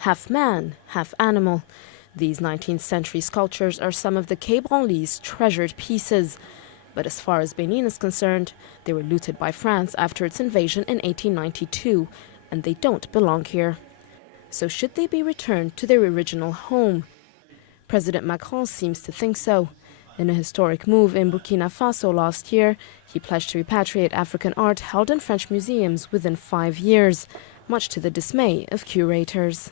half man, half animal. These 19th century sculptures are some of the Quai Branly's treasured pieces. But as far as Benin is concerned, they were looted by France after its invasion in 1892, and they don't belong here. So should they be returned to their original home? President Macron seems to think so. In a historic move in Burkina Faso last year, he pledged to repatriate African art held in French museums within 5 years, much to the dismay of curators.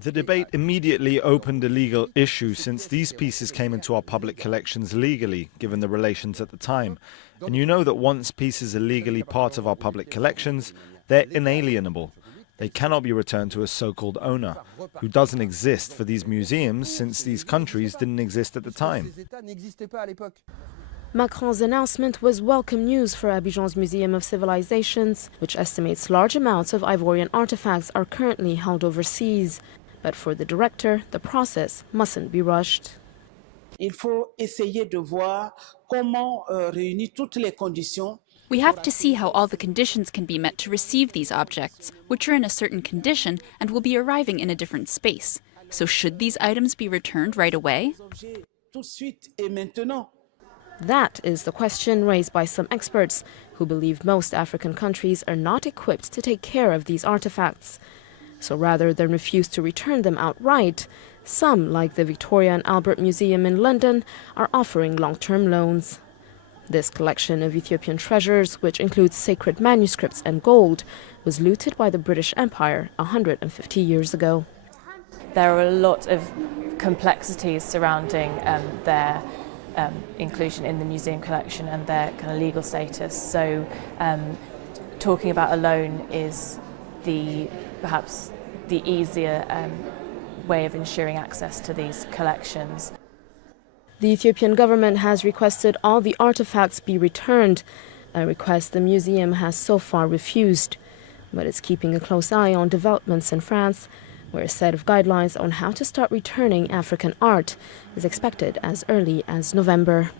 The debate immediately opened a legal issue since these pieces came into our public collections legally, given the relations at the time. And you know that once pieces are legally part of our public collections, they're inalienable. They cannot be returned to a so-called owner, who doesn't exist for these museums since these countries didn't exist at the time. Macron's announcement was welcome news for Abidjan's Museum of Civilizations, which estimates large amounts of Ivorian artifacts are currently held overseas. But for the director, the process mustn't be rushed. Il faut essayer de voir comment réunir toutes les conditions. We have to see how all the conditions can be met to receive these objects, which are in a certain condition and will be arriving in a different space. So should these items be returned right away? That is the question raised by some experts who believe most African countries are not equipped to take care of these artifacts. So rather than refuse to return them outright, some, like the Victoria and Albert Museum in London, are offering long-term loans. This collection of Ethiopian treasures, which includes sacred manuscripts and gold, was looted by the British Empire 150 years ago. There are a lot of complexities surrounding their inclusion in the museum collection and their kind of legal status. So talking about a loan is perhaps the easier way of ensuring access to these collections. The Ethiopian government has requested all the artifacts be returned, a request the museum has so far refused. But it's keeping a close eye on developments in France, where a set of guidelines on how to start returning African art is expected as early as November.